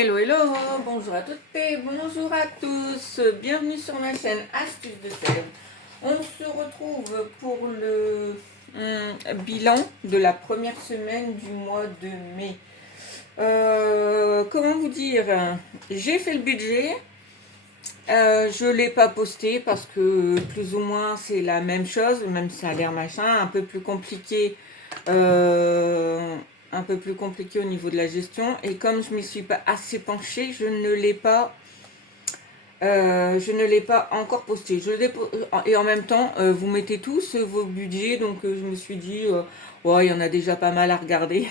Hello, hello, bonjour à toutes et bonjour à tous, bienvenue sur ma chaîne Astuces de Sève. On se retrouve pour le bilan de la première semaine du mois de mai. Comment vous dire, j'ai fait le budget, je ne l'ai pas posté parce que plus ou moins c'est la même chose, même si ça a l'air machin, un peu plus compliqué. Un peu plus compliqué au niveau de la gestion, et comme je ne m'y suis pas assez penchée, je ne l'ai pas encore posté. Et en même temps, vous mettez tous vos budgets, donc je me suis dit, ouais, il y en a déjà pas mal à regarder.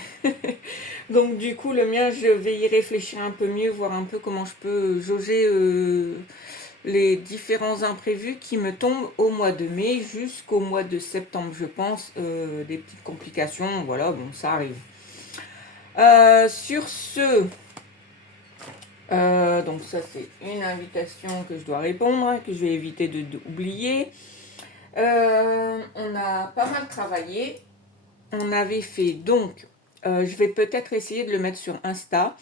Donc du coup, le mien, je vais y réfléchir un peu mieux, voir un peu comment je peux jauger les différents imprévus qui me tombent au mois de mai jusqu'au mois de septembre, je pense. Des petites complications, voilà, bon, ça arrive. Sur ce, donc ça c'est une invitation que je dois répondre, hein, que je vais éviter d'oublier. On a pas mal travaillé. On avait fait donc, je vais peut-être essayer de le mettre sur Insta.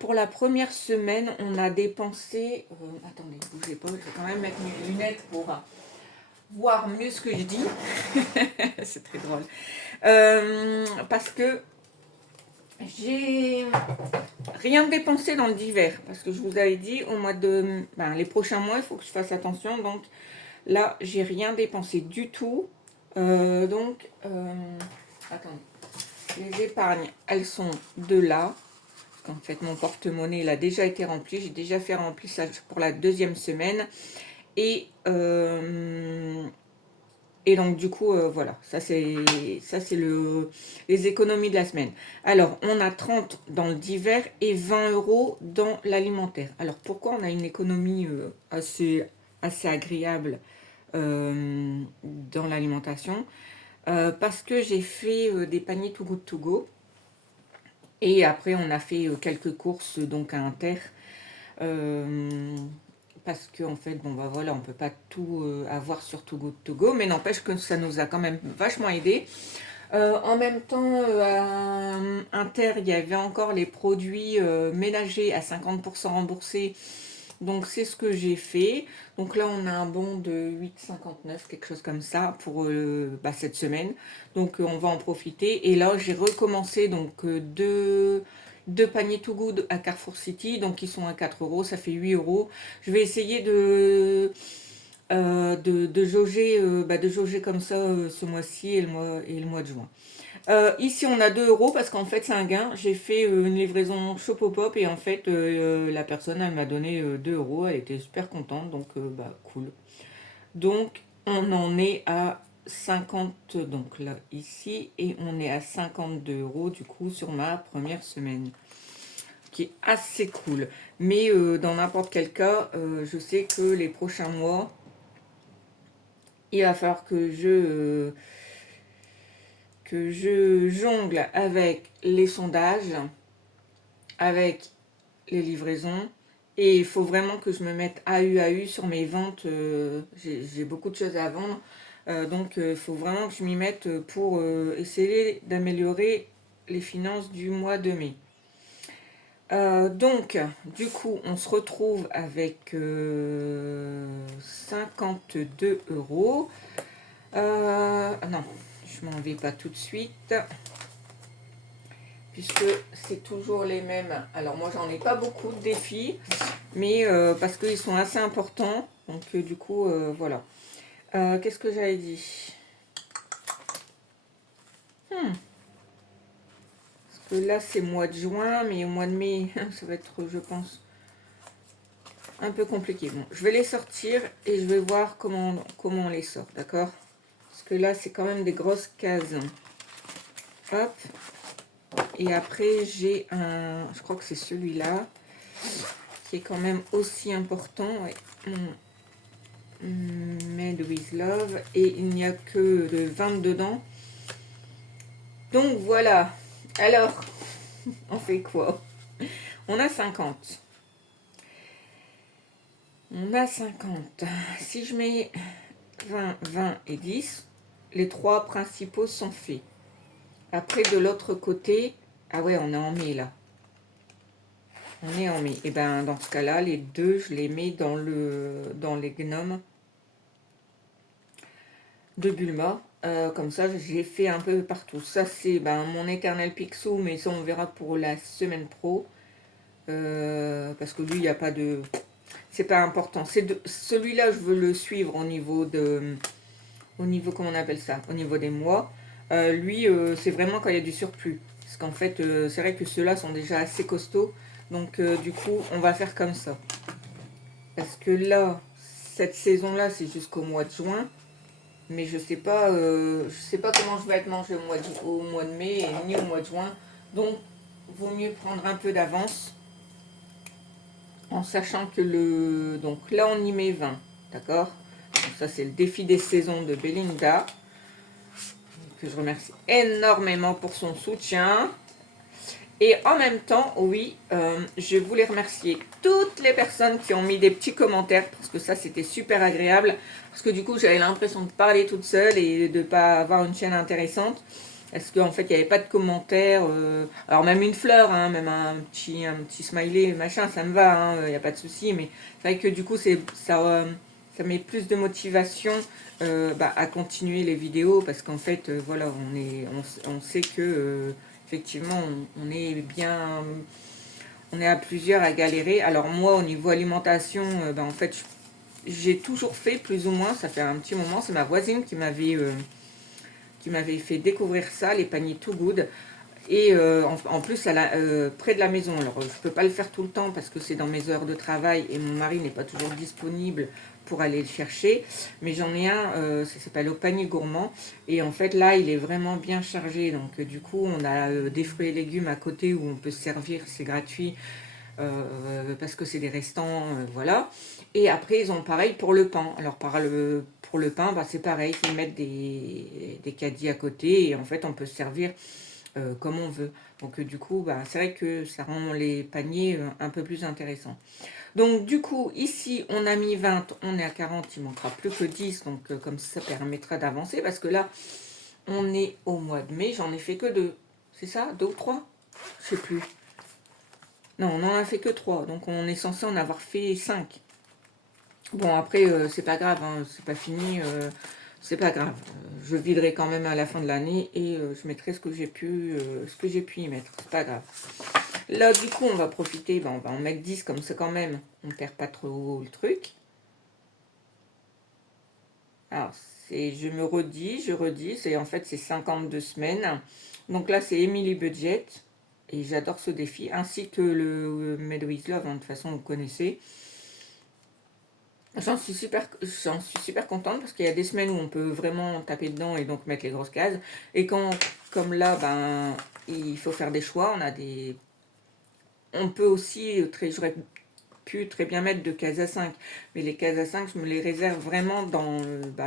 Pour la première semaine, on a dépensé... attendez, bougez pas, je vais quand même mettre mes lunettes pour voir mieux ce que je dis. C'est très drôle. Parce que j'ai rien dépensé dans le divers. Parce que je vous avais dit, au mois de... les prochains mois, il faut que je fasse attention. Donc là, j'ai rien dépensé du tout. Attendez. Les épargnes, elles sont de là. En fait, mon porte-monnaie, il a déjà été rempli. J'ai déjà fait remplissage pour la deuxième semaine. Et donc, du coup, voilà. Ça, c'est les économies de la semaine. Alors, on a 30 dans le divers et 20 € dans l'alimentaire. Alors, pourquoi on a une économie assez agréable dans l'alimentation? Parce que j'ai fait des paniers Too Good To Go. Et après, on a fait quelques courses donc à Inter. Parce qu'en fait, bon bah voilà, on peut pas tout avoir sur Too Good To Go, mais n'empêche que ça nous a quand même vachement aidé. En même temps, à Inter, il y avait encore les produits ménagers à 50% remboursés. Donc c'est ce que j'ai fait. Donc là on a un bon de 8,59, quelque chose comme ça pour cette semaine. Donc on va en profiter. Et là j'ai recommencé donc deux paniers Too Good à Carrefour City. Donc ils sont à 4 €, ça fait 8 €. Je vais essayer de jauger comme ça ce mois-ci et le mois de juin. Ici on a 2 € parce qu'en fait c'est un gain. J'ai fait une livraison Shopopop et en fait la personne elle m'a donné 2 €. Elle était super contente, donc cool. Donc on en est à 50, donc là ici, et on est à 52 € du coup sur ma première semaine, qui est assez cool. Mais dans n'importe quel cas, je sais que les prochains mois, il va falloir que je jongle avec les sondages, avec les livraisons, et il faut vraiment que je me mette AU sur mes ventes. J'ai beaucoup de choses à vendre, donc il faut vraiment que je m'y mette pour essayer d'améliorer les finances du mois de mai. Donc, du coup, on se retrouve avec 52 €. Non, je m'en vais pas tout de suite, puisque c'est toujours les mêmes. Alors moi j'en ai pas beaucoup de défis, mais parce qu'ils sont assez importants, donc du coup voilà. Qu'est-ce que j'avais dit? Parce que là c'est mois de juin, mais au mois de mai ça va être, je pense, un peu compliqué. Bon, je vais les sortir et je vais voir comment on les sort, d'accord? Parce que là c'est quand même des grosses cases. Hop. Et après, j'ai je crois que c'est celui-là, qui est quand même aussi important. Ouais. Made with Love. Et il n'y a que de 20 dedans. Donc voilà. Alors, on fait quoi? On a 50. On a 50. Si je mets 20, 20 et 10, les trois principaux sont faits. Après, de l'autre côté, ah ouais, on est en mai là. On est en mai. Et ben dans ce cas-là, les deux, je les mets dans les gnomes de Bulma. Comme ça, j'ai fait un peu partout. Ça, c'est mon éternel Picsou, mais ça, on verra pour la semaine pro. Parce que lui, il n'y a pas de... C'est pas important. Celui-là, je veux le suivre au niveau de... Au niveau, comment on appelle ça? Au niveau des mois. Lui, c'est vraiment quand il y a du surplus. Parce qu'en fait, c'est vrai que ceux-là sont déjà assez costauds. Donc, du coup, on va faire comme ça. Parce que là, cette saison-là, c'est jusqu'au mois de juin. Mais je sais pas comment je vais être mangé au mois de mai et ni au mois de juin. Donc, vaut mieux prendre un peu d'avance. En sachant que donc là, on y met 20. D'accord? Ça, c'est le défi des saisons de Belinda. Que je remercie énormément pour son soutien. Et en même temps, oui, je voulais remercier toutes les personnes qui ont mis des petits commentaires, parce que ça, c'était super agréable, parce que du coup, j'avais l'impression de parler toute seule et de ne pas avoir une chaîne intéressante, parce qu'en fait, il n'y avait pas de commentaires, alors même une fleur, hein, même un petit smiley, machin, ça me va, il n'y a pas de souci, mais c'est vrai que du coup, ça met plus de motivation à continuer les vidéos, parce qu'en fait, voilà, on sait que... effectivement, on est à plusieurs à galérer. Alors moi, au niveau alimentation, en fait, j'ai toujours fait plus ou moins, ça fait un petit moment, c'est ma voisine qui m'avait fait découvrir ça, les paniers Too Good. Et en plus, près de la maison. Alors, je ne peux pas le faire tout le temps parce que c'est dans mes heures de travail et mon mari n'est pas toujours disponible pour aller le chercher. Mais j'en ai un, ça s'appelle Au Panier Gourmand. Et en fait, là, il est vraiment bien chargé. Donc, du coup, on a des fruits et légumes à côté où on peut se servir. C'est gratuit parce que c'est des restants. Voilà. Et après, ils ont pareil pour le pain. Alors, pour le pain, c'est pareil. Ils mettent des caddies à côté. Et en fait, on peut se servir comme on veut. Donc du coup, c'est vrai que ça rend les paniers un peu plus intéressants. Donc du coup, ici, on a mis 20, on est à 40, il manquera plus que 10. Donc comme ça permettra d'avancer. Parce que là, on est au mois de mai, j'en ai fait que 2. C'est ça? 2 ou 3? Je sais plus. Non, on n'en a fait que 3. Donc on est censé en avoir fait 5. Bon, après, c'est pas grave, hein, c'est pas fini. C'est pas grave, je viderai quand même à la fin de l'année et je mettrai ce que j'ai pu y mettre, c'est pas grave. Là du coup on va profiter, on va en mettre 10 comme ça quand même, on perd pas trop le truc. Alors je redis, c'est en fait c'est 52 semaines. Donc là c'est Emily Budget et j'adore ce défi, ainsi que le Made with Love, hein, de toute façon vous connaissez. J'en suis super contente parce qu'il y a des semaines où on peut vraiment taper dedans et donc mettre les grosses cases. Et quand, comme là, il faut faire des choix. On peut aussi, j'aurais pu très bien mettre de cases à 5. Mais les cases à 5, je me les réserve vraiment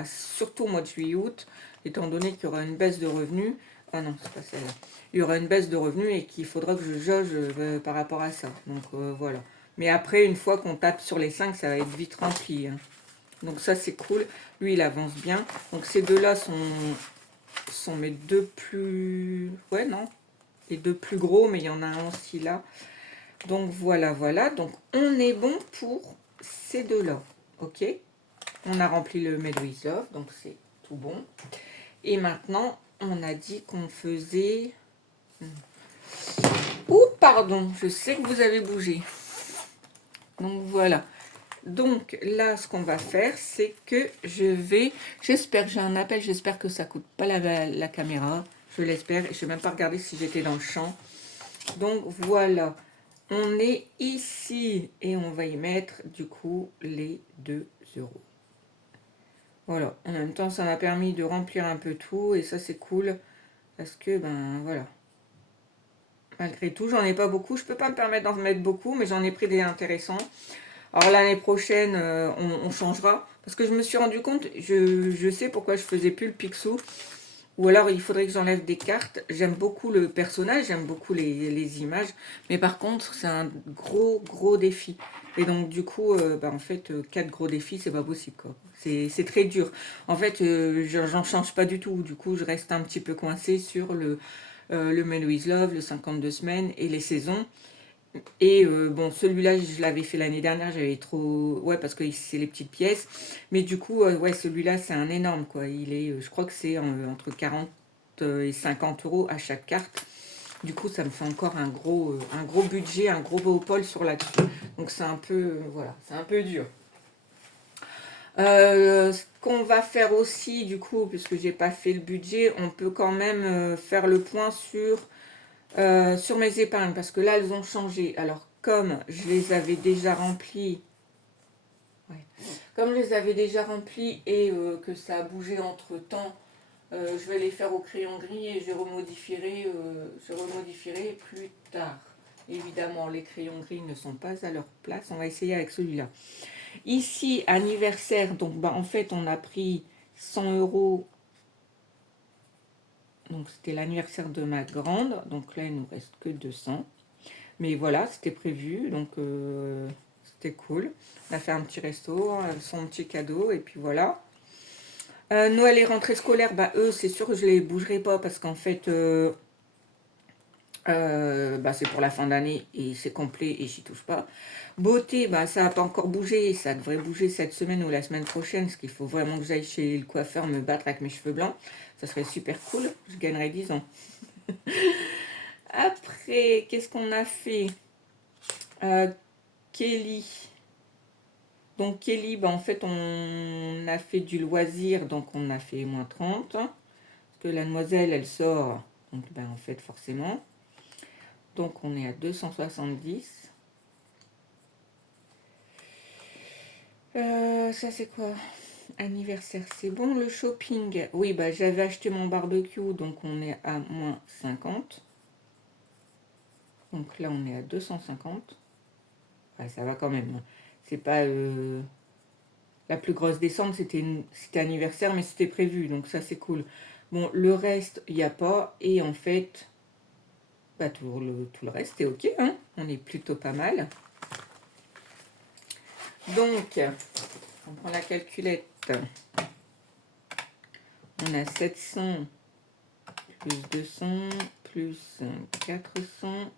surtout au mois de juillet-août, étant donné qu'il y aura une baisse de revenus. Ah non, c'est pas celle-là. Il y aura une baisse de revenus et qu'il faudra que je jauge par rapport à ça. Donc voilà. Mais après, une fois qu'on tape sur les 5, ça va être vite rempli, hein. Donc ça, c'est cool. Lui, il avance bien. Donc ces deux-là sont mes deux plus... Ouais, non. Les deux plus gros, mais il y en a un aussi là. Donc voilà, voilà. Donc on est bon pour ces deux-là. Ok. On a rempli le Made with Love, donc c'est tout bon. Et maintenant, on a dit qu'on faisait... Ouh, pardon, je sais que vous avez bougé. Donc voilà. Donc là, ce qu'on va faire, c'est que j'espère que j'ai un appel, j'espère que ça coûte pas la caméra. Je l'espère. Je n'ai même pas regardé si j'étais dans le champ. Donc voilà. On est ici et on va y mettre du coup les 2 euros. Voilà. En même temps, ça m'a permis de remplir un peu tout et ça, c'est cool. Parce que, voilà. Malgré tout, j'en ai pas beaucoup. Je peux pas me permettre d'en mettre beaucoup, mais j'en ai pris des intéressants. Alors l'année prochaine, on changera. Parce que je me suis rendu compte, je sais pourquoi je faisais plus le Picsou. Ou alors il faudrait que j'enlève des cartes. J'aime beaucoup le personnage, j'aime beaucoup les images. Mais par contre, c'est un gros défi. Et donc du coup, en fait, 4 gros défis, c'est pas possible, quoi. C'est très dur. En fait, j'en change pas du tout. Du coup, je reste un petit peu coincée sur le Made with Love, le 52 semaines et les saisons. Et bon, celui-là, je l'avais fait l'année dernière, j'avais trop... Ouais, parce que c'est les petites pièces. Mais du coup, ouais, celui-là, c'est un énorme, quoi. Il est, je crois que c'est entre 40 et 50 euros à chaque carte. Du coup, ça me fait encore un gros budget, un gros Bopol sur là-dessus. Donc, c'est un peu, voilà, c'est un peu dur. Ce qu'on va faire aussi, du coup, puisque j'ai pas fait le budget, on peut quand même faire le point sur mes épargnes, parce que là, elles ont changé. Alors, comme je les avais déjà remplies, ouais, comme je les avais déjà remplies et que ça a bougé entre-temps, je vais les faire au crayon gris et je remodifierai plus tard. Évidemment, les crayons gris ne sont pas à leur place. On va essayer avec celui-là. Ici, anniversaire, donc bah, en fait, on a pris 100 euros. Donc, c'était l'anniversaire de ma grande. Donc là, il nous reste que 200. Mais voilà, c'était prévu. Donc, c'était cool. On a fait un petit resto, son petit cadeau. Et puis voilà. Noël et rentrée scolaire, bah, eux, c'est sûr que je les bougerai pas parce qu'en fait, bah, c'est pour la fin d'année et c'est complet et j'y touche pas. Beauté, bah, ça n'a pas encore bougé, ça devrait bouger cette semaine ou la semaine prochaine, parce qu'il faut vraiment que j'aille chez le coiffeur me battre avec mes cheveux blancs. Ça serait super cool, je gagnerais 10 ans. Après, qu'est-ce qu'on a fait? Kelly. Donc Kelly, bah, en fait, on a fait du loisir, donc on a fait moins 30. Parce que la demoiselle, elle sort, donc ben, en fait, forcément. Donc on est à 270. Ça c'est quoi? Anniversaire, c'est bon. Le shopping, oui, bah j'avais acheté mon barbecue, donc on est à moins 50. Donc là on est à 250. Ouais, ça va quand même. C'est pas la plus grosse descente, c'était anniversaire, mais c'était prévu, donc ça c'est cool. Bon, le reste, il n'y a pas. Et en fait, bah, tout le reste est ok, hein. On est plutôt pas mal. Donc, on prend la calculette. On a 700 plus 200 plus 400,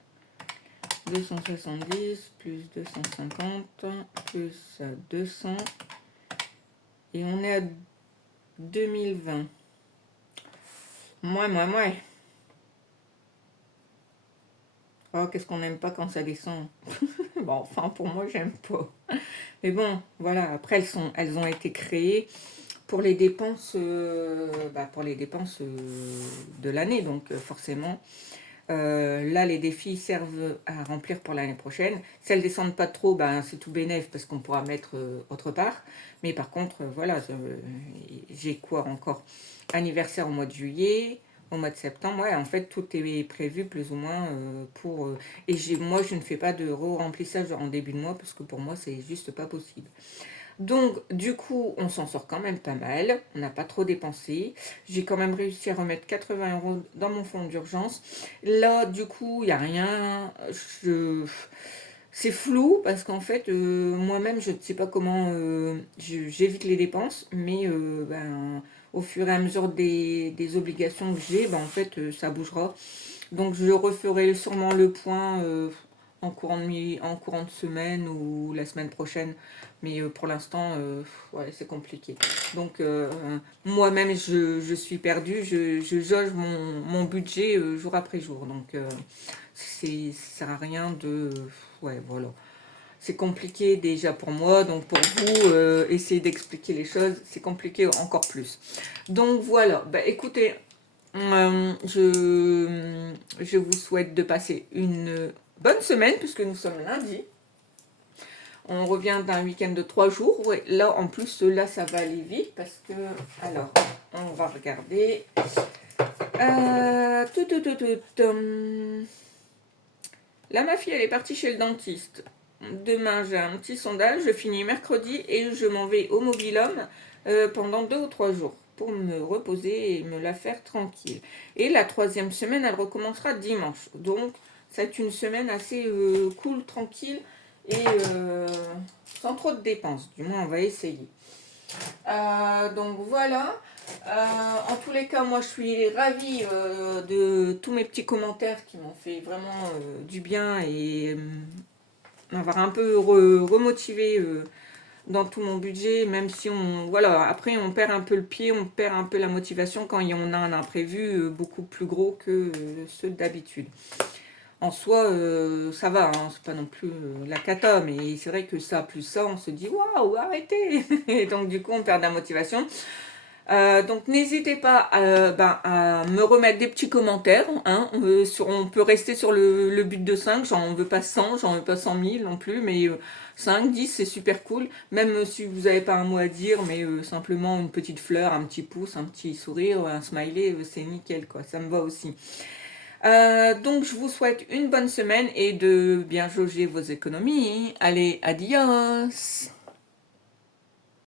270 plus 250 plus 200. Et on est à 2020. Moi. Oh, qu'est-ce qu'on n'aime pas quand ça descend. Bon, enfin, pour moi, j'aime pas. Mais bon, voilà. Après, elles ont été créées pour les dépenses, de l'année. Donc, forcément, là, les défis servent à remplir pour l'année prochaine. Si elles ne descendent pas trop, ben, c'est tout bénef parce qu'on pourra mettre autre part. Mais par contre, voilà, j'ai quoi encore? Anniversaire au mois de juillet, au mois de septembre. Ouais, en fait, tout est prévu plus ou moins pour... et moi, je ne fais pas de re-remplissage en début de mois parce que pour moi, c'est juste pas possible. Donc, du coup, on s'en sort quand même pas mal. On n'a pas trop dépensé. J'ai quand même réussi à remettre 80 euros dans mon fonds d'urgence. Là, du coup, il n'y a rien. C'est flou parce qu'en fait, moi-même, je ne sais pas comment j'évite les dépenses. Mais ben, au fur et à mesure des obligations que j'ai, ben, en fait, ça bougera. Donc, je referai sûrement le point en courant de semaine ou la semaine prochaine. Mais pour l'instant, ouais, c'est compliqué. Donc, moi-même, je suis perdue. Je jauge mon budget jour après jour. Donc, ça sert à rien de... Ouais, voilà. C'est compliqué déjà pour moi. Donc, pour vous, essayer d'expliquer les choses, c'est compliqué encore plus. Donc, voilà. Bah, écoutez, je vous souhaite de passer une bonne semaine puisque nous sommes lundi. On revient d'un week-end de 3 jours. Ouais, là, en plus, là, ça va aller vite parce que... Alors, on va regarder. Là, ma fille, elle est partie chez le dentiste. Demain, j'ai un petit sondage. Je finis mercredi et je m'en vais au mobil-homme pendant 2 ou 3 jours pour me reposer et me la faire tranquille. Et la 3e semaine, elle recommencera dimanche. Donc, c'est une semaine assez cool, tranquille et sans trop de dépenses. Du moins, on va essayer. Donc voilà. En tous les cas, moi je suis ravie de tous mes petits commentaires qui m'ont fait vraiment du bien et m'avoir un peu remotivé dans tout mon budget, même si on, voilà, après on perd un peu le pied, on perd un peu la motivation quand on a un imprévu beaucoup plus gros que ceux d'habitude. En soi, ça va, hein, c'est pas non plus la cata, mais c'est vrai que ça, plus ça, on se dit waouh, arrêtez! Et donc, du coup, on perd de la motivation. Donc n'hésitez pas à me remettre des petits commentaires. Hein. On peut rester sur le but de 5. J'en veux pas 100, j'en veux pas 100 000 non plus, mais 5, 10 c'est super cool. Même si vous n'avez pas un mot à dire, mais simplement une petite fleur, un petit pouce, un petit sourire, un smiley, c'est nickel quoi, ça me va aussi. Donc je vous souhaite une bonne semaine et de bien jauger vos économies. Allez, adios!